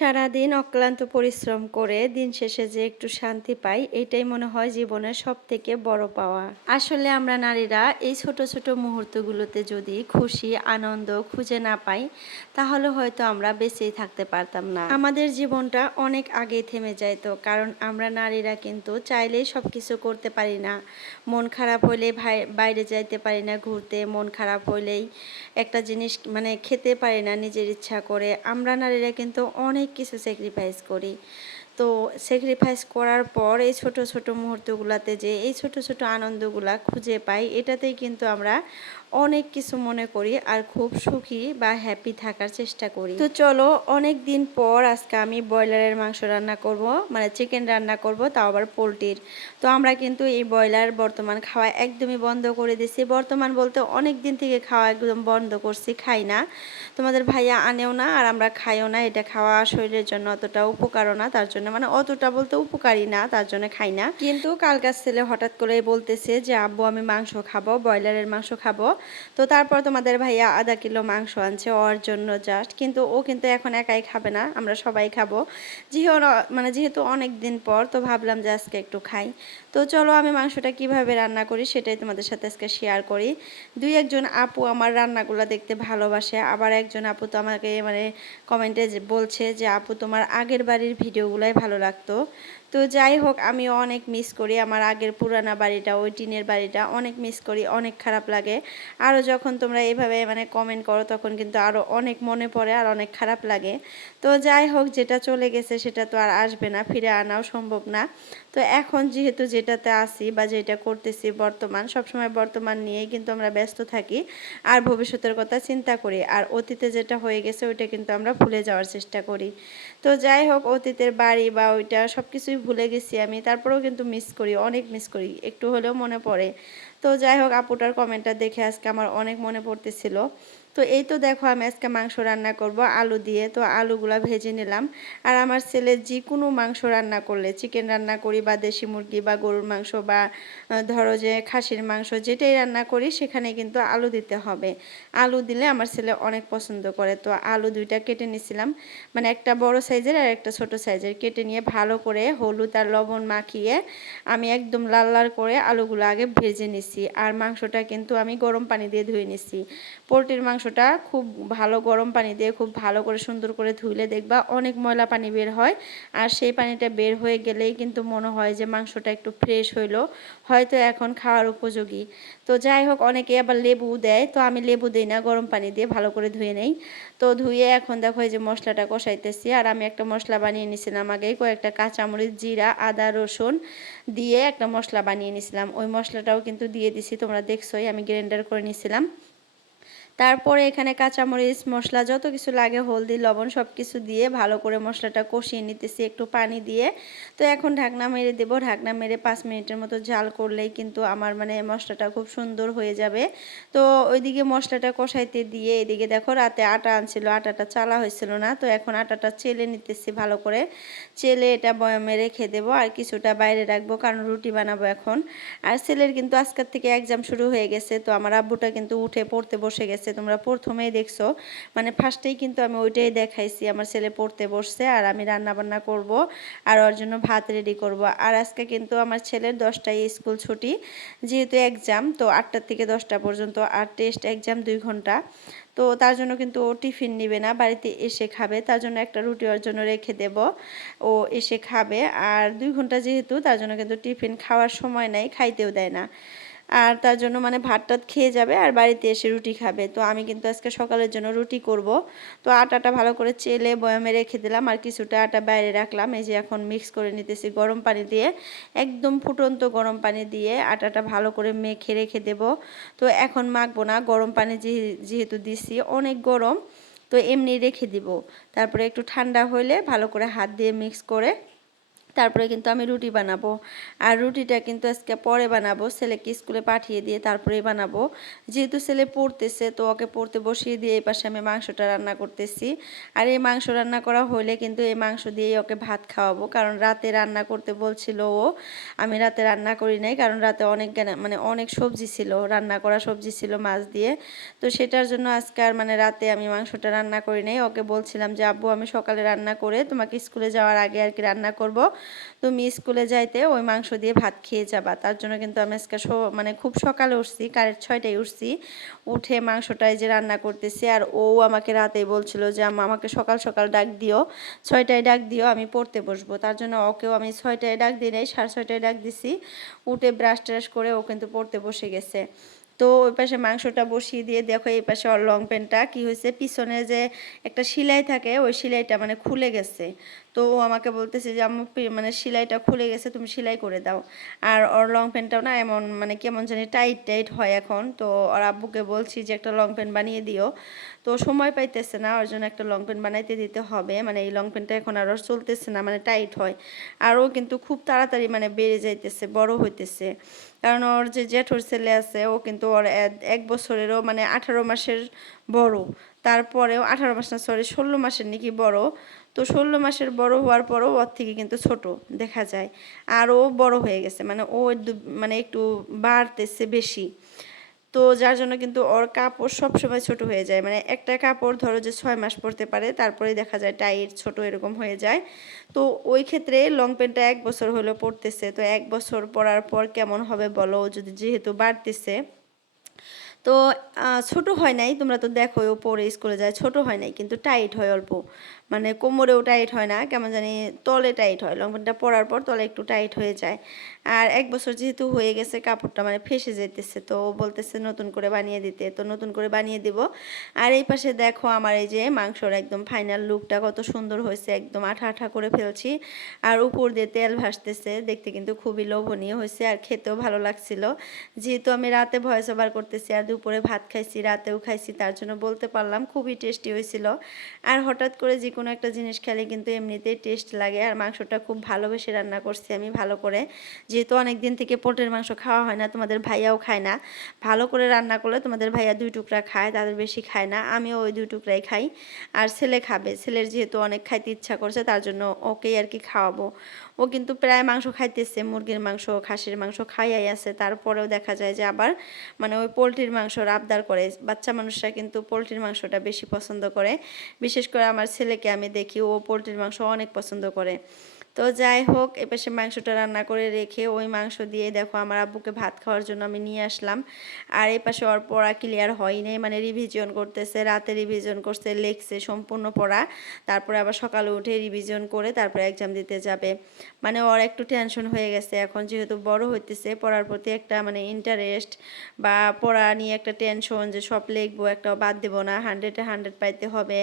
সারাদিন অক্লান্ত পরিশ্রম করে দিন শেষে যে একটু শান্তি পাই এটাই মনে হয় জীবনের সবথেকে বড় পাওয়া। আসলে আমরা নারীরা এই ছোট ছোট মুহূর্তগুলোতে যদি খুশি আনন্দ খুঁজে না পাই তাহলে হয়তো আমরা বেঁচেই থাকতে পারতাম না। আমাদের জীবনটা অনেক আগেই থেমে যাইতো, কারণ আমরা নারীরা কিন্তু চাইলেই সব কিছু করতে পারি না। মন খারাপ হইলে বাইরে যাইতে পারি না ঘুরতে, মন খারাপ হইলেই একটা জিনিস মানে খেতে পারি না নিজের ইচ্ছা করে। আমরা নারীরা কিন্তু অনেক কিছু স্যাক্রিফাইস করি। তো স্যাক্রিফাইস করার পর এই ছোট ছোট মুহূর্তগুলোতে যে এই ছোট ছোট আনন্দগুলা খুঁজে পাই, এটাতেই কিন্তু আমরা অনেক কিছু মনে করি আর খুব সুখী বা হ্যাপি থাকার চেষ্টা করি। তো চলো, অনেক দিন পর আজকে আমি ব্রয়লারের মাংস রান্না করব, মানে চিকেন রান্না করব, তাও আবার পোলট্রির। তো আমরা কিন্তু এই ব্রয়লার বর্তমান খাওয়া একদমই বন্ধ করে দিছি। বর্তমান বলতে অনেক দিন থেকে খাওয়া একদম বন্ধ করছি, খাই না। তোমাদের ভাইয়া আনেও না আর আমরা খাইও না। এটা খাওয়া শরীরের জন্য অতটা উপকারও না, তার জন্য মানে অতটা বলতে উপকারী না, তার জন্য খাই না। কিন্তু কালকার ছেলে হঠাৎ করে বলতেছে যে আব্বু আমি মাংস খাবো, ব্রয়লারের মাংস খাবো। তো তারপর তোমাদের ভাইয়া আধা কিলো মাংস আনছে ওর জন্য জাস্ট, কিন্তু ও কিন্তু এখন একাই খাবে না, আমরা সবাই খাবো। যেহেতু অনেক দিন পর, তো ভাবলাম যে আজকে একটু খাই। তো চলো, আমি মাংসটা কিভাবে রান্না করি সেটাই তোমাদের সাথে আজকে শেয়ার করি। দুই একজন আপু আমার রান্নাগুলো দেখতে ভালোবাসে, আবার একজন আপু তো আমাকে মানে কমেন্টে বলছে যে আপু তোমার আগের বাড়ির ভিডিওগুলাই ভালো লাগতো। তো যাই হোক, আমিও অনেক মিস করি আমার আগের পুরানা বাড়িটা, ওই টিনের বাড়িটা অনেক মিস করি, অনেক খারাপ লাগে। আরও যখন তোমরা এইভাবে মানে কমেন্ট করো তখন কিন্তু আরও অনেক মনে পড়ে আর অনেক খারাপ লাগে। তো যাই হোক, যেটা চলে গেছে সেটা তো আর আসবে না, ফিরে আনাও সম্ভব না। তো এখন যেহেতু যেটাতে আসি বা যেটা করতেছি বর্তমান, সবসময় বর্তমান নিয়েই কিন্তু আমরা ব্যস্ত থাকি আর ভবিষ্যতের কথা চিন্তা করি, আর অতীতে যেটা হয়ে গেছে ওইটা কিন্তু আমরা ভুলে যাওয়ার চেষ্টা করি। তো যাই হোক, অতীতের বাড়ি বা ওইটা সব কিছুই ভুলে গেছি আমি, তারপরেও কিন্তু মিস করি, অনেক মিস করি, একটু হলেও মনে পড়ে। তো যাই হোক, আপুটার কমেন্টটা দেখে আজকে আমার অনেক মনে পড়তেছিল। তো এই তো দেখো, আমি আজকে মাংস রান্না করব আলু দিয়ে। তো আলুগুলা ভেজে নিলাম। আর আমার ছেলে যে কোনো মাংস রান্না করলে, চিকেন রান্না করি বা দেশি মুরগি বা গরুর মাংস বা ধরো যে খাসির মাংস, যেটাই রান্না করি সেখানে কিন্তু আলু দিতে হবে। আলু দিলে আমার ছেলে অনেক পছন্দ করে। তো আলু দুইটা কেটে নিয়েছিলাম, মানে একটা বড় সাইজের আর একটা ছোট সাইজের, কেটে নিয়ে ভালো করে হলুদ আর লবণ মাখিয়ে আমি একদম লাল লাল করে আলুগুলো আগে ভেজে নিছি। আর মাংসটা কিন্তু আমি গরম পানি দিয়ে ধুয়ে নিছি। পোলট্রির মাংসটা খুব ভালো গরম পানি দিয়ে খুব ভালো করে সুন্দর করে ধুইলে দেখবা অনেক ময়লা পানি বের হয়। আর সেই পানিটা বের হয়ে গেলেই কিন্তু মনে হয় যে মাংসটা একটু ফ্রেশ হইলো, হয়তো এখন খাওয়ার উপযোগী। তো যাই হোক, অনেকে আবার লেবু দেয়, তো আমি লেবু দিই না, গরম পানি দিয়ে ভালো করে ধুয়ে নেই। তো ধুয়ে এখন দেখো এই যে মশলাটা কষাইতেছি। আর আমি একটা মশলা বানিয়ে নিয়েছিলাম আগে, কয়েকটা কাঁচামরিচ জিরা আদা রসুন দিয়ে একটা মশলা বানিয়ে নিয়েছিলাম, ওই মশলাটাও কিন্তু দিয়ে দিছি, তোমরা দেখছোই আমি গ্রাইন্ডার করে নিয়েছিলাম। তারপরে এখানে কাঁচামরিচ মশলা যত কিছু লাগে, হলদি লবণ সব কিছু দিয়ে ভালো করে মশলাটা কষিয়ে নিতেছি একটু পানি দিয়ে। তো এখন ঢাকনা মেরে দেবো, ঢাকনা মেরে 5 মিনিটের মতো জাল করলেই কিন্তু আমার মানে মশলাটা খুব সুন্দর হয়ে যাবে। তো ওইদিকে মশলাটা কষাইতে দিয়ে এদিকে দেখো রাতে আটা আনছিল, আটাটা চালা হয়েছিল না, তো এখন আটাটা চেলে নিতেছি ভালো করে। চেলে এটা বয়ামে রেখে দেবো আর কিছুটা বাইরে রাখবো, কারণ রুটি বানাবো এখন। আর ছেলের কিন্তু আজকের থেকে এক্সাম শুরু হয়ে গেছে, তো আমার আব্বুটা কিন্তু উঠে পড়তে বসে গেছে, তোমরা প্রথমেই দেখছো, মানে ফার্স্টেই কিন্তু আমি ওইটাই দেখাইছি, আমার ছেলে পড়তে বসছে আর আমি রান্না বান্না করব আর ওর জন্য ভাত রেডি করব। আর আজকে কিন্তু আমার ছেলের 10টায় স্কুল ছুটি, যেহেতু এক্সাম, তো 8টা থেকে 10টা পর্যন্ত, আর টেস্ট এক্সাম 2 ঘন্টা। তো তার জন্য কিন্তু ও টিফিন নিবে না, বাড়িতে এসে খাবে, তার জন্য একটা রুটি ওর জন্য রেখে দেব, ও এসে খাবে। আর 2 ঘন্টা যেহেতু, তার জন্য কিন্তু টিফিন খাওয়ার সময় নাই, খাইতেও দেয় না। আর তার জন্য মানে ভাত টাত খেয়ে যাবে আর বাড়িতে এসে রুটি খাবে। তো আমি কিন্তু আজকে সকালের জন্য রুটি করব। তো আটাটা ভালো করে চেলে বয়ামে রেখে দিলাম আর কিছুটা আটা বাইরে রাখলাম। এই যে এখন মিক্স করে নিতেছি গরম পানি দিয়ে, একদম ফুটন্ত গরম পানি দিয়ে আটাটা ভালো করে মেখে রেখে দেব। তো এখন মাখবো না, গরম পানি যেহেতু দিছি অনেক গরম, তো এমনি রেখে দিব। তারপরে একটু ঠান্ডা হলে ভালো করে হাত দিয়ে মিক্স করে তারপরে কিন্তু আমি রুটি বানাবো। আর রুটিটা কিন্তু আজকে পরে বানাবো, ছেলেকে স্কুলে পাঠিয়ে দিয়ে তারপরেই বানাবো। যেহেতু ছেলে পড়তেছে তো ওকে পড়তে বসিয়ে দিয়ে এই পাশে আমি মাংসটা রান্না করতেছি। আর এই মাংস রান্না করা হলে কিন্তু এই মাংস দিয়েই ওকে ভাত খাওয়াবো, কারণ রাতে রান্না করতে বলছিল ও। আমি রাতে রান্না করি নাই, কারণ রাতে অনেক মানে অনেক সবজি ছিল, রান্না করা সবজি ছিল মাছ দিয়ে। তো সেটার জন্য আজকে আর মানে রাতে আমি মাংসটা রান্না করি নাই। ওকে বলছিলাম যে আব্বু আমি সকালে রান্না করে তোমাকে স্কুলে যাওয়ার আগে আর কি রান্না করব, তুমি স্কুলে যাইতে ওই মাংস দিয়ে ভাত খেয়ে যাবা। তার জন্য কিন্তু আমি আজকে মানে খুব সকালে উঠছি, 6:30টায় উঠছি। উঠে মাংসটাই যে রান্না করতেছি। আর ও আমাকে রাতেই বলছিল যে আম্মা আমাকে সকাল সকাল ডাক দিও, 6টায় ডাক দিও, আমি পড়তে বসবো। তার জন্য ওকেও আমি 6টায় ডাক দিই নাই, 6:30টায় ডাক দিছি। উঠে ব্রাশ ট্রাশ করে ও কিন্তু পড়তে বসে গেছে। তো ওই পাশে মাংসটা বসিয়ে দিয়ে দেখো এই পাশে ওর লং প্যান্টটা কি হয়েছে, পিছনে যে একটা সেলাই থাকে ওই সেলাইটা মানে খুলে গেছে। তো ও আমাকে বলতেছে যে আম্মু মানে সেলাইটা খুলে গেছে, তুমি সেলাই করে দাও। আর ওর লং প্যান্টটাও না এমন মানে কেমন জানি টাইট টাইট হয় এখন। তো ওর আব্বুকে বলছি যে একটা লং প্যান্ট বানিয়ে দিও। তো সময় পাইতেছে না, ওর জন্য একটা লং প্যান্ট বানাইতে দিতে হবে। মানে এই লং প্যান্টটা এখন আর ওর চলতেছে না, মানে টাইট হয়। আর ও কিন্তু খুব তাড়াতাড়ি মানে বেড়ে যাইতেছে, বড় হইতেছে। কারণ ওর যে জেঠুর ছেলে আছে ও কিন্তু ওর 1 বছরেরও মানে 18 মাসের বড়। তারপরেও 18 মাস না, সরি 16 মাসের নাকি বড়। তো 16 মাসের বড় হওয়ার পরও ওর থেকে কিন্তু ছোট দেখা যায়। আর ও বড় হয়ে গেছে, মানে ও মানে একটু বাড়তেছে বেশি। তো যার জন্য কিন্তু ওর কাপড় সবসময় ছোট হয়ে যায়। মানে একটা কাপড় ধরো যে 6 মাস পরতে পারে, তারপরে দেখা যায় টাইট ছোট এরকম হয়ে যায়। তো ওই ক্ষেত্রে লং প্যান্টটা 1 বছর হলো পরতেছে। তো 1 বছর পরার পর কেমন হবে বলো, যদি যেহেতু বাড়তেছে। তো ছোট হয় নাই, তোমরা তো দেখোই ও পরে স্কুলে যায়, ছোট হয় নাই কিন্তু টাইট হয় অল্প। মানে কোমরেও টাইট হয় না, কেমন জানি তলে টাইট হয়, লং প্যান্টটা পরার পর তলে একটু টাইট হয়ে যায়। আর 1 বছর যেহেতু হয়ে গেছে কাপড়টা মানে ফেসে যেতেছে, তো ও বলতেছে নতুন করে বানিয়ে দিতে, তো নতুন করে বানিয়ে দিব। আর এই পাশে দেখো আমার এই যে মাংসর একদম ফাইনাল লুকটা কত সুন্দর হয়েছে, একদম আঠা আঠা করে ফেলছি। আর উপর দিয়ে তেল ভাসতেছে, দেখতে কিন্তু খুবই লোভনীয় হয়েছে আর খেতেও ভালো লাগছিল। যেহেতু আমি রাতে ভয়েস ওভার করতেছি আর দুপুরে ভাত খাইছি, রাতেও খাইছি, তার জন্য বলতে পারলাম খুবই টেস্টি হয়েছিল। আর হঠাৎ করে যে কোনো একটা জিনিস খেলে কিন্তু এমনিতেই টেস্ট লাগে। আর মাংসটা খুব ভালোবেসে রান্না করছি আমি ভালো করে, যেহেতু অনেক দিন থেকে পোর্টের মাংস খাওয়া হয় না, তোমাদের ভাইয়াও খায় না। ভালো করে রান্না করলে তোমাদের ভাইয়া 2 টুকরা খায়, তাদের বেশি খায় না, আমিও ওই 2 টুকরাই খাই। আর ছেলে খাবে, ছেলের যেহেতু অনেক খাইতে ইচ্ছা করছে তার জন্য ওকেই আর কি খাওয়াবো। ও কিন্তু প্রায় মাংস খাইতেছে, মুরগির মাংস খাসির মাংস খাইয়াই আছে, তারপরেও দেখা যায় যে আবার মানে ওই পোলট্রির মাংসর আবদার করে। বাচ্চা মানুষরা কিন্তু পোলট্রির মাংসটা বেশি পছন্দ করে, বিশেষ করে আমার ছেলেকে আমি দেখি ও পোলট্রির মাংস অনেক পছন্দ করে। তো যাই হোক, এপাশে মাংসটা রান্না করে রেখে ওই মাংস দিয়ে দেখো আমার আব্বুকে ভাত খাওয়ার জন্য আমি নিয়ে আসলাম। আর এপাশে ওর পড়া ক্লিয়ার হয় নাই, মানে রিভিশন করতেছে, রাতে রিভিশন করছে, লিখছে সম্পূর্ণ পড়া, তারপরে আবার সকালে উঠে রিভিশন করে তারপরে এক্সাম দিতে যাবে। মানে ওর একটু টেনশন হয়ে গেছে এখন, যেহেতু বড় হইতেছে, পড়ার প্রতি একটা মানে ইন্টারেস্ট বা পড়া নিয়ে একটা টেনশন যে সব লিখবো, একটাও বাদ দেবো না, 100-এ 100 পাইতে হবে,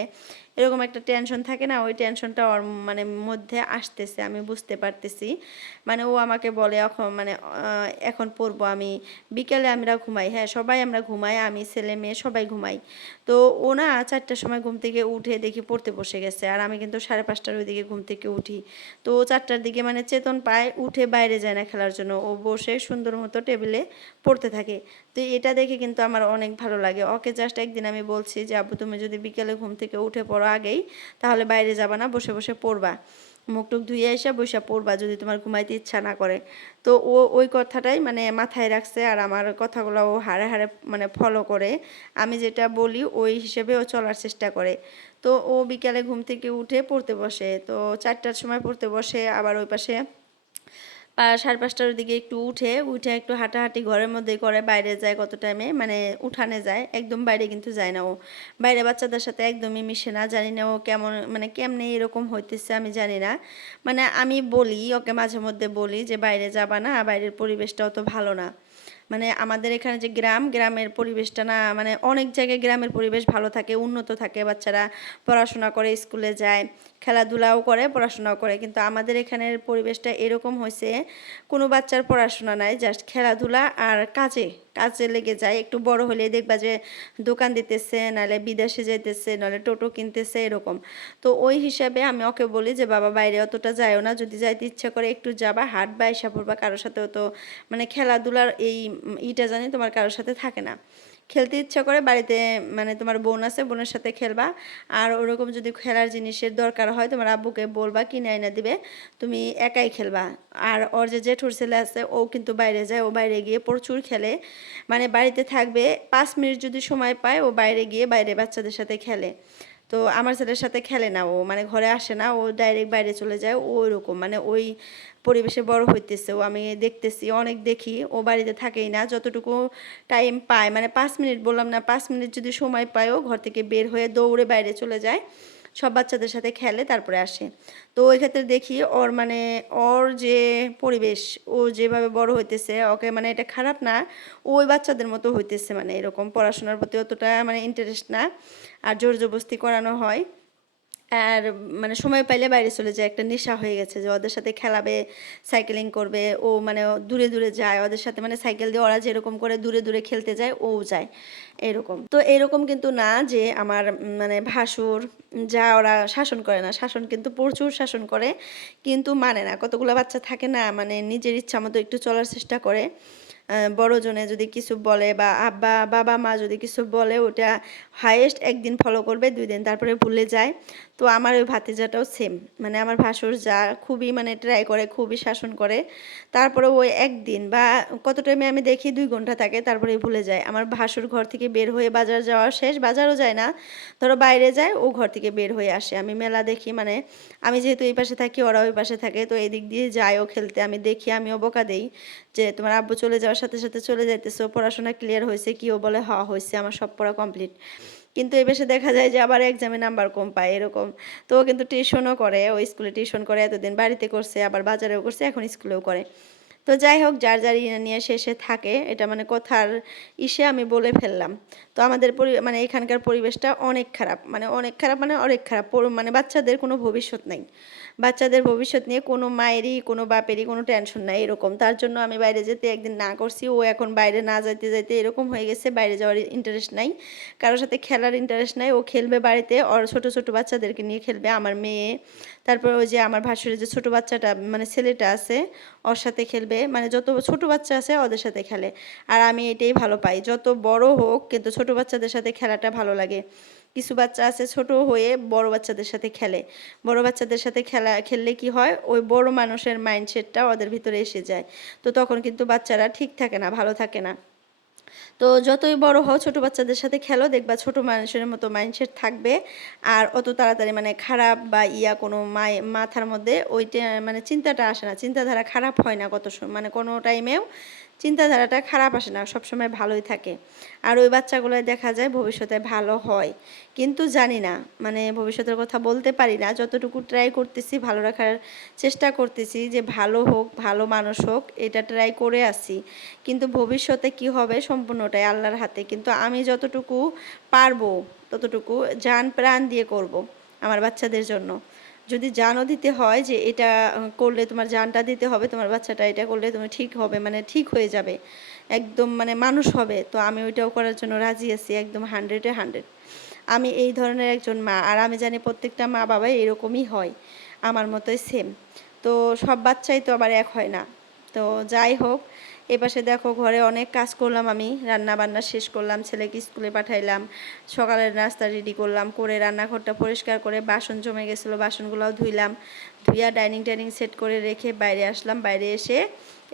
এরকম একটা টেনশন থাকে না, ওই টেনশনটা ওর মানে মধ্যে আসতেছে, আমি বুঝতে পারতেছি। মানে ও আমাকে বলে এখন মানে এখন পড়বো আমি, বিকেলে আমরা ঘুমাই, হ্যাঁ সবাই আমরা ঘুমাই, আমি ছেলে মেয়ে সবাই ঘুমাই। তো ও না 4টার সময় ঘুম থেকে উঠে দেখি পড়তে বসে গেছে, আর আমি কিন্তু 5:30টার ওইদিকে ঘুম থেকে উঠি। তো ও 4টার দিকে মানে চেতন পায়, উঠে বাইরে যায় না খেলার জন্য, ও বসে সুন্দর মতো টেবিলে পড়তে থাকে। তো এটা দেখে কিন্তু আমার অনেক ভালো লাগে। ওকে জাস্ট একদিন আমি বলছি যে আব্বু তুমি যদি বিকেলে ঘুম থেকে উঠে পড়ো আগেই, তাহলে বাইরে যাবা না, বসে বসে পড়বা, মুখ টুক ধুয়ে এসে বসে পড়বা যদি তোমার ঘুমাইতে ইচ্ছা না করে। তো ও ওই কথাটাই মানে মাথায় রাখছে, আর আমার কথাগুলো ও হাড়ে হাড়ে মানে ফলো করে, আমি যেটা বলি ওই হিসেবে ও চলার চেষ্টা করে। তো ও বিকালে ঘুম থেকে উঠে পড়তে বসে, তো 4টার সময় পড়তে বসে, আবার ওই পাশে 5:30টার দিকে একটু উঠে একটু হাঁটাহাঁটি ঘরের মধ্যেই করে, বাইরে যায় কত টাইমে মানে উঠানে যায়, একদম বাইরে কিন্তু যায় না ও, বাইরে বাচ্চাদের সাথে একদমই মিশে না। জানি না ও কেমন মানে কেমনে এরকম হইতেছে আমি জানি না। মানে আমি বলি ওকে, মাঝে মধ্যে বলি যে বাইরে যাবা না, বাইরের পরিবেশটাও তো ভালো না। মানে আমাদের এখানে যে গ্রামের পরিবেশটা না, মানে অনেক জায়গায় গ্রামের পরিবেশ ভালো থাকে, উন্নত থাকে, বাচ্চারা পড়াশোনা করে স্কুলে যায়, খেলাধুলাও করে পড়াশোনাও করে, কিন্তু আমাদের এখানের পরিবেশটা এরকম হয়েছে কোনো বাচ্চার পড়াশোনা নাই, জাস্ট খেলাধুলা আর কাজে কাজে লেগে যায়। একটু বড় হলে দেখবা যে দোকান দিতেছে, নাহলে বিদেশে যাইতেছে, নাহলে টোটো কিনতেছে এরকম। তো ওই হিসাবে আমি ওকে বলি যে বাবা বাইরে অতটা যায়ও না, যদি যাইতে ইচ্ছা করে একটু যাবা, হাঁটবা, এসে পড়বা, কারোর সাথেও তো মানে খেলাধুলার এই ইটা জানি তোমার কারোর সাথে থাকে না। খেলতে ইচ্ছা করে বাড়িতে, মানে তোমার বোন আছে, বোনের সাথে খেলবা। আর ওরকম যদি খেলার জিনিসের দরকার হয় তোমার আব্বুকে বলবা, কিনে এনে দিবে, তুমি একাই খেলবা। আর ওর যে জেঠুর ছেলে আছে ও কিন্তু বাইরে যায়, ও বাইরে গিয়ে প্রচুর খেলে, মানে বাড়িতে থাকবে 5 মিনিট যদি সময় পায় ও বাইরে গিয়ে বাইরে বাচ্চাদের সাথে খেলে। তো আমার ছেলের সাথে খেলে না ও, মানে ঘরে আসে না, ও ডাইরেক্ট বাইরে চলে যায়। ও ওইরকম মানে ওই পরিবেশে বড় হইতেছে ও, আমি দেখতেছি, অনেক দেখি ও বাড়িতে থাকেই না। যতটুকু টাইম পায়, মানে 5 মিনিট বললাম না, 5 মিনিট যদি সময় পায় ও ঘর থেকে বের হয়ে দৌড়ে বাইরে চলে যায়, সব বাচ্চাদের সাথে খেলে, তারপরে আসে। তো ওই ক্ষেত্রে দেখি ওর মানে ওর যে পরিবেশ, ও যেভাবে বড় হইতেছে, ওকে মানে এটা খারাপ না, ওই বাচ্চাদের মতো হইতেছে, মানে এরকম পড়াশোনার প্রতি অতটা মানে ইন্টারেস্ট না, আর জোর জবরদস্তি করানো হয়। আর মানে সময় পাইলে বাইরে চলে যায়, একটা নেশা হয়ে গেছে যে ওদের সাথে খেলাবে, সাইকেলিং করবে ও, মানে দূরে দূরে যায় ওদের সাথে, মানে সাইকেল দিয়ে ওরা যেরকম করে দূরে দূরে খেলতে যায় ও যায় এরকম। তো এরকম কিন্তু না যে আমার মানে ভাসুর যা ওরা শাসন করে না, শাসন কিন্তু প্রচুর শাসন করে, কিন্তু মানে না। কতগুলো বাচ্চা থাকে না, মানে নিজের ইচ্ছা মতো একটু চলার চেষ্টা করে। বড়জনে যদি কিছু বলে বা আব্বা বাবা মা যদি কিছু বলে, ওটা হাইয়েস্ট একদিন ফলো করবে, 2 দিন তারপরে ভুলে যায়। তো আমার ওই ভাতিজাটাও সেম, মানে আমার ভাসুর যা খুবই মানে ট্রাই করে, খুবই শাসন করে, তারপরে ওই একদিন বা কত টাইমে আমি দেখি 2 ঘন্টা থাকে, তারপরে ভুলে যায়। আমার ভাসুর ঘর থেকে বের হয়ে বাজার যাওয়া শেষ, বাজারও যায় না, ধরো বাইরে যায়, ও ঘর থেকে বের হয়ে আসে। আমি মেলা দেখি, মানে আমি যেহেতু এই পাশে থাকি, ওরা ওই পাশে থাকে, তো এদিক দিয়ে যায়ও খেলতে, আমি দেখি, আমিও বকা দেই যে তোমার আব্বু চলে যাওয়ার সাথে সাথে চলে যাইতেছো, পড়াশোনা ক্লিয়ার হয়েছে কি? ও বলে হ হয়েছে, আমার সব পড়া কমপ্লিট। কিন্তু এই পাশে দেখা যায় যে আবার এক্সামে নাম্বার কম পায় এরকম। তো ও কিন্তু টিউশনও করে, ও স্কুলে টিউশন করে, এতদিন বাড়িতে করছে, আবার বাজারেও করছে, এখন স্কুলেও করে। তো যাই হোক, যার যার ইয়ে নিয়ে শেষে থাকে, এটা মানে কথার ইসে আমি বলে ফেললাম। তো আমাদের মানে এখানকার পরিবেশটা অনেক খারাপ, মানে অনেক খারাপ, মানে অনেক খারাপ। মানে বাচ্চাদের কোনো ভবিষ্যৎ নাই, বাচ্চাদের ভবিষ্যৎ নিয়ে কোনো মায়েরই কোনো বাপেরই কোনো টেনশন নাই এরকম। তার জন্য আমি বাইরে যেতে একদিন না করছি, ও এখন বাইরে না যাইতে যাইতে এরকম হয়ে গেছে, বাইরে যাওয়ার ইন্টারেস্ট নাই, কারোর সাথে খেলার ইন্টারেস্ট নাই। ও খেলবে বাড়িতে, ওর ছোট ছোট বাচ্চাদেরকে নিয়ে খেলবে, আমার মেয়ে, তারপর ওই যে আমার ভাসুরের যে ছোট বাচ্চাটা মানে ছেলেটা আছে ওর সাথে খেলবে, মানে যত ছোট বাচ্চা আছে ওদের সাথে খেলে। আর আমি এটাই ভালো পাই, যত বড় হোক কিন্তু ছোট বাচ্চাদের সাথে খেলাটা ভালো লাগে। কিছু বাচ্চা আছে ছোট হয়ে বড় বাচ্চাদের সাথে খেলে, বড় বাচ্চাদের সাথে খেললে কি হয়, ওই বড় মানুষের মাইন্ডসেটটা ওদের ভিতরে এসে যায়। তো তখন কিন্তু বাচ্চারা ঠিক থাকে না, ভালো থাকে না। তো যতই বড় হও ছোট বাচ্চাদের সাথে খেলো, দেখবা ছোট মানুষের মতো মাইন্ডসেট থাকবে। আর অত তাড়াতাড়ি মানে খারাপ বা কোনো মাথার মধ্যে ওইটা মানে চিন্তাটা আসে না, চিন্তাধারা খারাপ হয় না, মানে কোনো টাইমেও চিন্তাধারাটা খারাপ আসে না, সবসময় ভালোই থাকে। আর ওই বাচ্চাগুলোই দেখা যায় ভবিষ্যতে ভালো হয়, কিন্তু জানি না, মানে ভবিষ্যতের কথা বলতে পারি না। যতটুকু ট্রাই করতেছি, ভালো রাখার চেষ্টা করতেছি যে ভালো হোক, ভালো মানুষ হোক, এটা ট্রাই করে আসি। কিন্তু ভবিষ্যতে কি হবে সম্পূর্ণটাই আল্লাহর হাতে, কিন্তু আমি যতটুকু পারবো ততটুকু জান প্রাণ দিয়ে করব আমার বাচ্চাদের জন্য। যদি জানও দিতে হয় যে এটা করলে তোমার জানটা দিতে হবে, তোমার বাচ্চাটা এটা করলে তুমি ঠিক হবে, মানে ঠিক হয়ে যাবে, একদম মানে মানুষ হবে, তো আমি ওইটাও করার জন্য রাজি আছি, একদম 100-এ 100। আমি এই ধরনের একজন মা, আর আমি জানি প্রত্যেকটা মা বাবাই এরকমই হয়, আমার মতোই সেম। তো সব বাচ্চাই তো আবার এক হয় না। তো যাই হোক, এপাশে দেখো ঘরে অনেক কাজ করলাম, আমি রান্না বান্না শেষ করলাম, ছেলেকে স্কুলে পাঠাইলাম, সকালের নাস্তা রেডি করলাম, করে রান্নাঘরটা পরিষ্কার করে, বাসন জমে গেছিলো বাসনগুলোও ধুইলাম, ধুইয়া ডাইনিং টাইনিং সেট করে রেখে বাইরে আসলাম। বাইরে এসে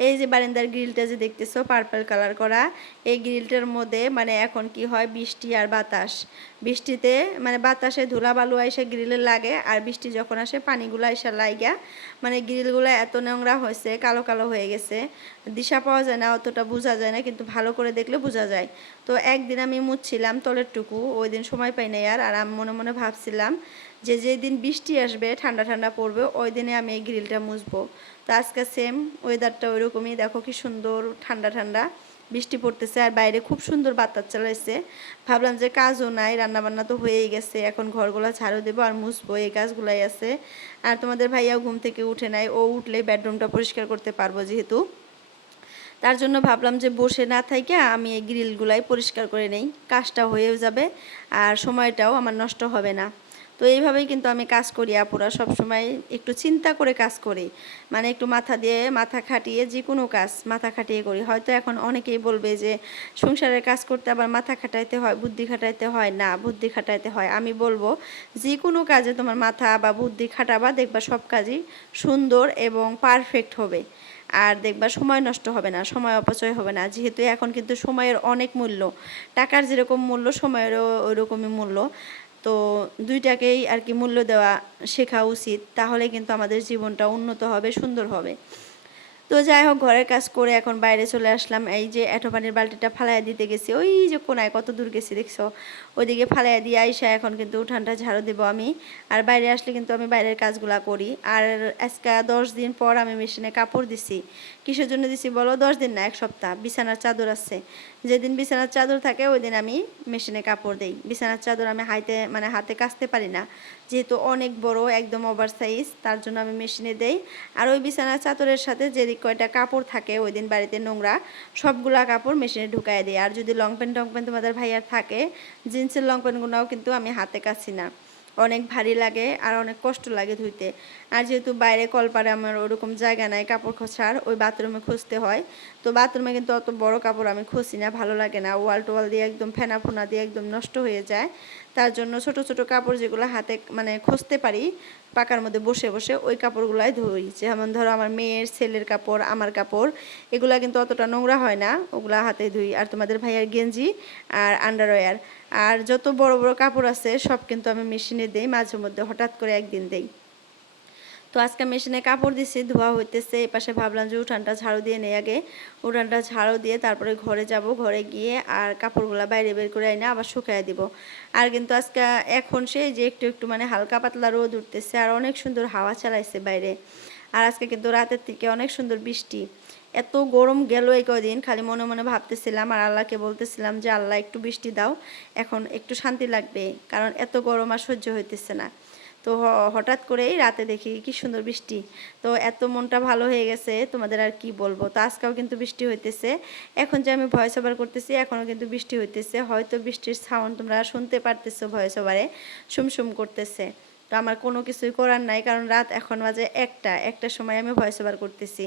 এই যে বারান্দার গ্রিলটা যে দেখতেছো পার্পল কালার করা, এই গ্রিলটার মধ্যে মানে এখন কি হয়, বৃষ্টি আর বাতাস, বৃষ্টিতে মানে বাতাসে ধুলাবালু এসে গ্রিলে লাগে, আর বৃষ্টি যখন আসে পানিগুলো এসে লাগা, মানে গ্রিলগুলো এত নোংরা হয়েছে, কালো কালো হয়ে গেছে, দিশা পাওয়া যায় না, অতটা বোঝা যায় না, কিন্তু ভালো করে দেখলে বোঝা যায়। তো একদিন আমি মুছছিলাম তলেরটুকু, ওই দিন সময় পাই না আর আমি মনে মনে ভাবছিলাম যে যেদিন বৃষ্টি আসবে, ঠান্ডা ঠান্ডা পড়বে, ওই দিনে আমি এই গ্রিলটা মুছবো। তো আজকে সেম ওয়েদারটা ওইরকমই, দেখো কি সুন্দর ঠান্ডা ঠান্ডা, বৃষ্টি পড়তেছে আর বাইরে খুব সুন্দর বাতাস চালাইছে। ভাবলাম যে কাজও নাই, রান্নাবান্না তো হয়েই গেছে, এখন ঘরগুলো ঝাড়ু দেবো আর মুছবো, এই কাজগুলাই আছে। আর তোমাদের ভাইয়াও ঘুম থেকে উঠে নাই, ও উঠলে বেডরুমটা পরিষ্কার করতে পারবো যেহেতু, তার জন্য ভাবলাম যে বসে না থাইকা আমি এই গ্রিলগুলাই পরিষ্কার করে নেই, কাজটা হয়েও যাবে আর সময়টাও আমার নষ্ট হবে না। তো এইভাবেই কিন্তু আমি কাজ করি আপুরা, সবসময় একটু চিন্তা করে কাজ করি, মানে একটু মাথা খাটিয়ে যে কোনো কাজ মাথা খাটিয়ে করি। হয়তো এখন অনেকেই বলবে যে সংসারের কাজ করতে আবার মাথা খাটাইতে হয়, বুদ্ধি খাটাইতে হয়। না, বুদ্ধি খাটাইতে হয়। আমি বলবো যে কোনো কাজে তোমার মাথা বা বুদ্ধি খাটাবা, দেখবা সব কাজই সুন্দর এবং পারফেক্ট হবে। আর দেখবা সময় নষ্ট হবে না, সময় অপচয় হবে না, যেহেতু এখন কিন্তু সময়ের অনেক মূল্য, টাকার যেরকম মূল্য সময়েরও ওই রকমই মূল্য। তো দুইটাকেই আর কি মূল্য দেওয়া শেখা উচিত, তাহলে কিন্তু আমাদের জীবনটা উন্নত হবে, সুন্দর হবে। তো যাই হোক, ঘরের কাজ করে এখন বাইরে চলে আসলাম। এই যে এঁটো পানির বালতিটা ফালাইয়া দিতে গেছি, ওই যে কোনায় কত দূর গেছি দেখছো, ওইদিকে ফালাইয়া দিয়ে আইসা এখন কিন্তু উঠানটা ঝাড়ু দেবো আমি। আর বাইরে আসলে কিন্তু আমি বাইরের কাজগুলা করি। আর আজকে 10 দিন পর আমি মেশিনে কাপড় দিছি। কিসের জন্য দিছি বলো? 10 দিন না, 1 সপ্তাহ। বিছানার চাদর আছে, যেদিন বিছানার চাদর থাকে ওই দিন আমি মেশিনে কাপড় দেই। বিছানার চাদর আমি হাতে কাচতে পারি না, যেহেতু অনেক বড় একদম ওভার সাইজ, তার জন্য আমি মেশিনে দেই। আর ওই বিছানার চাদরের সাথে যে কয়টা কাপড় থাকে ওই দিন বাড়িতে নোংরা, সবগুলা কাপড় মেশিনে ঢুকাই দিই। আর যদি লং প্যান্ট তোমাদের ভাইয়ার থাকে, জিন্সের লং প্যান্টগুলোও কিন্তু আমি হাতে কাছি না, অনেক ভারী লাগে আর অনেক কষ্ট লাগে ধুইতে। আর যেহেতু বাইরে কলপারে আমার ওরকম জায়গা নাই কাপড় খোঁচার, ওই বাথরুমে খুঁজতে হয়। তো বাথরুমে কিন্তু অত বড় কাপড় আমি খুঁজি না, ভালো লাগে না, ওয়াল টোয়াল দিয়ে একদম ফেনা ফোনা দিয়ে একদম নষ্ট হয়ে যায়। তার জন্য ছোট ছোট কাপড় যেগুলো হাতে খুঁজতে পারি পাকার মধ্যে বসে বসে, ওই কাপড়গুলাই ধুই। যেমন ধরো আমার মেয়ের, ছেলের কাপড়, আমার কাপড়, এগুলা কিন্তু অতটা নোংরা হয় না, ওগুলা হাতে ধুই। আর তোমাদের ভাইয়ার গেঞ্জি আর আন্ডারওয়্যার আর যত বড় বড় কাপড় আছে সব কিন্তু আমি মেশিনে দেই, মাঝে মধ্যে হঠাৎ করে একদিন দেই। তো আজকে মেশিনে কাপড় দিছি, ধোয়া হইতেছে। এই পাশে ভাবলাম যে উঠানটা ঝাড়ু দিয়ে নেই আগে, উঠানটা ঝাড়ু দিয়ে তারপরে ঘরে যাব, ঘরে গিয়ে আর কাপড়গুলো বাইরে বের করে আইনা আবার শুকাই দিব। আর কিন্তু আজকে এখন সেই যে একটু একটু হালকা পাতলা রোদ উঠতেছে আর অনেক সুন্দর হাওয়া চালাইছে বাইরে। আর আজকে কিন্তু রাতের থেকে অনেক সুন্দর বৃষ্টি। এত গরম গেল এই কদিন, খালি মনে মনে ভাবতেছিলাম আর আল্লাহকে বলতেছিলাম যে আল্লাহ একটু বৃষ্টি দাও, এখন একটু শান্তি লাগবে, কারণ এত গরম আর সহ্য হইতেছে না। তো হঠাৎ করেই রাতে দেখি কি সুন্দর বৃষ্টি, তো এত মনটা ভালো হয়ে গেছে তোমাদের আর কি বলবো। তো আজকেও কিন্তু বৃষ্টি হইতেছে, এখন যে আমি ভয়েস ওভার করতেছি এখনও কিন্তু বৃষ্টি হইতেছে, হয়তো বৃষ্টির সাউন্ড তোমরা শুনতে পারতেছো, ভয়েস ওভারে শুমশুম করতেছে। তো আমার কোনো কিছুই করার নাই, কারণ রাত এখন বাজে একটার সময় আমি ভয়েস ওভার করতেছি।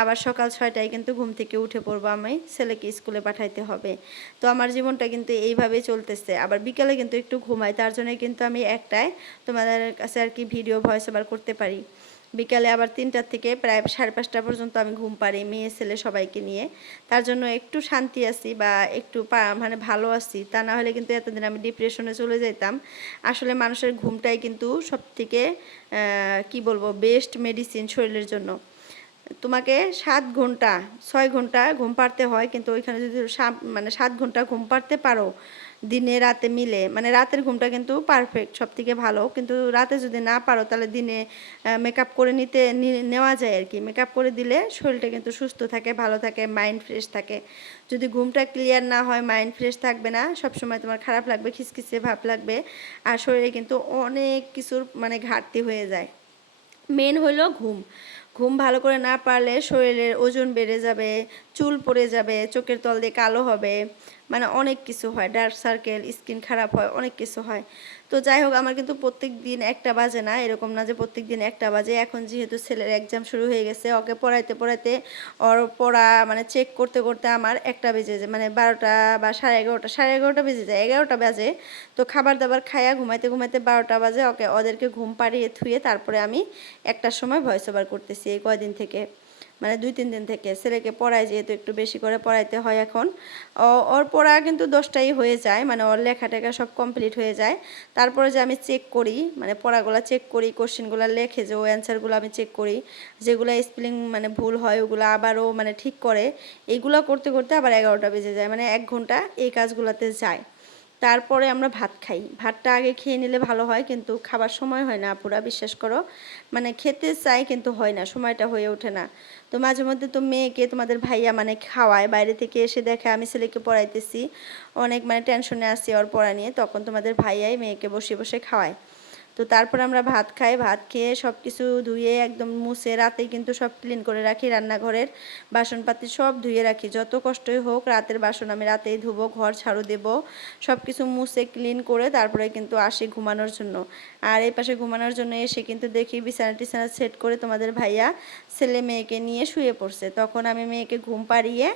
আবার সকাল 6টায় কিন্তু ঘুম থেকে উঠে পড়বো, আমি ছেলেকে স্কুলে পাঠাইতে হবে। তো আমার জীবনটা কিন্তু এইভাবেই চলতেছে। আবার বিকালে কিন্তু একটু ঘুমাই, তার জন্য কিন্তু আমি একটায় তোমাদের কাছে আর কি ভিডিও ভয়েস ওভার করতে পারি। বিকালে আবার 3টার থেকে প্রায় 5:30 পর্যন্ত আমি ঘুম পারি, মেয়ে ছেলে সবাইকে নিয়ে। তার জন্য একটু শান্তি আছি বা একটু ভালো আছি, তা না হলে কিন্তু এতদিন আমি ডিপ্রেশনে চলে যেতাম। আসলে মানুষের ঘুমটাই কিন্তু সব থেকে কি বলবো, বেস্ট মেডিসিন শরীরের জন্য। তোমাকে 7 ঘন্টা 6 ঘন্টা ঘুম পাড়তে হয়, কিন্তু ওইখানে যদি 7 ঘন্টা ঘুম পাড়তে পারো দিনে রাতে মিলে, রাতের ঘুমটা কিন্তু পারফেক্ট, সব থেকে ভালো। কিন্তু রাতে যদি না পারো তাহলে দিনে মেকআপ করে নেওয়া যায় আর কি। মেকআপ করে দিলে শরীরটা কিন্তু সুস্থ থাকে, ভালো থাকে, মাইন্ড ফ্রেশ থাকে। যদি ঘুমটা ক্লিয়ার না হয় মাইন্ড ফ্রেশ থাকবে না, সবসময় তোমার খারাপ লাগবে, খিসখিসে ভাব লাগবে, আর শরীরে কিন্তু অনেক কিছুর ঘাটতি হয়ে যায়। মেন হলো ঘুম। ঘুম ভালো করে না পারলে শরীরের ওজন বেড়ে যাবে, চুল পড়ে যাবে, চোখের তল দিয়ে কালো হবে, অনেক কিছু হয়, ডার্ক সার্কেল, স্কিন খারাপ হয়, অনেক কিছু হয়। তো যাই হোক, আমার কিন্তু প্রত্যেক দিন 1টা বাজে না, এরকম না যে প্রত্যেক দিন 1টা বাজে। এখন যেহেতু ছেলের এক্সাম শুরু হয়ে গেছে, ওকে পড়াইতে পড়াইতে ওর পড়া চেক করতে করতে আমার 1টা বেজে যায়, 12টা বা 11:30 বেজে যায়, 11টা বাজে। তো খাবার দাবার খাইয়া ঘুমাইতে ঘুমাইতে 12টা বাজে। ওদেরকে ঘুম পাড়িয়ে থুয়ে তারপরে আমি 1টার সময় ভয়েস ওভার করতেছি এই কয়দিন থেকে, 2-3 দিন থেকে। ছেলেকে পড়াই, যেহেতু একটু বেশি করে পড়াইতে হয় এখন। ওর পড়া কিন্তু 10টাই হয়ে যায়, ওর লেখা টেখা সব কমপ্লিট হয়ে যায়। তারপরে যে আমি চেক করি, পড়াগুলো চেক করি, কোশ্চেনগুলো লেখে যে ও অ্যান্সারগুলো আমি চেক করি, যেগুলো স্পেলিং ভুল হয় ওগুলো আবারও ঠিক করে। এইগুলো করতে করতে আবার 11টা বেজে যায়, 1 ঘন্টা এই কাজগুলোতে যায়। তারপরে আমরা ভাত খাই। ভাতটা আগে খেয়ে নিলে ভালো হয়, কিন্তু খাবার সময় হয় না আপুরা, বিশ্বাস করো। মানে খেতে চাই কিন্তু হয় না, সময়টা হয়ে ওঠে না। তো মাঝে মধ্যে তো মেয়েকে তোমাদের ভাইয়া মানে খাওয়ায়, বাইরে থেকে এসে দেখে আমি ছেলেকে পড়াইতেছি, অনেক মানে টেনশনে আছি ওর পড়া নিয়ে, তখন তোমাদের ভাইয়াই মেয়েকে বসে বসে খাওয়ায়। তো তারপর আমরা ভাত খাই, ভাত খেয়ে সব কিছু ধুয়ে একদম মুছে রাতেই কিন্তু সব ক্লিন করে রাখি, রান্নাঘরের বাসনপাতি সব ধুয়ে রাখি, যত কষ্টই হোক রাতের বাসন আমি রাতেই ধুবো, ঘর ঝাড়ু দেবো, সব কিছু মুছে ক্লিন করে তারপরে কিন্তু আসি ঘুমানোর জন্য। আর এই পাশে ঘুমানোর জন্য এসে কিন্তু দেখি বিছানা টিছানা সেট করে তোমাদের ভাইয়া ছেলে মেয়েকে নিয়ে শুয়ে পড়ছে, তখন আমি মেয়েকে ঘুম পাড়িয়ে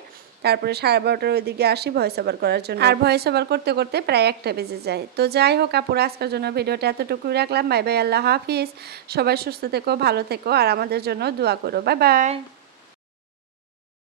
তারপরে 12:30টার ওইদিকে আসি ভয়েস ওভার করার জন্য। আর ভয়েস ওভার করতে করতে প্রায় 1টা বেজে যায়। তো যাই হোক আপুরা, আজকের জন্য ভিডিওটা এতটুকুই রাখলাম। বাই বাই, আল্লাহ হাফিজ। সবাই সুস্থ থেকো, ভালো থেকো, আর আমাদের জন্য দোয়া করো। Bye bye.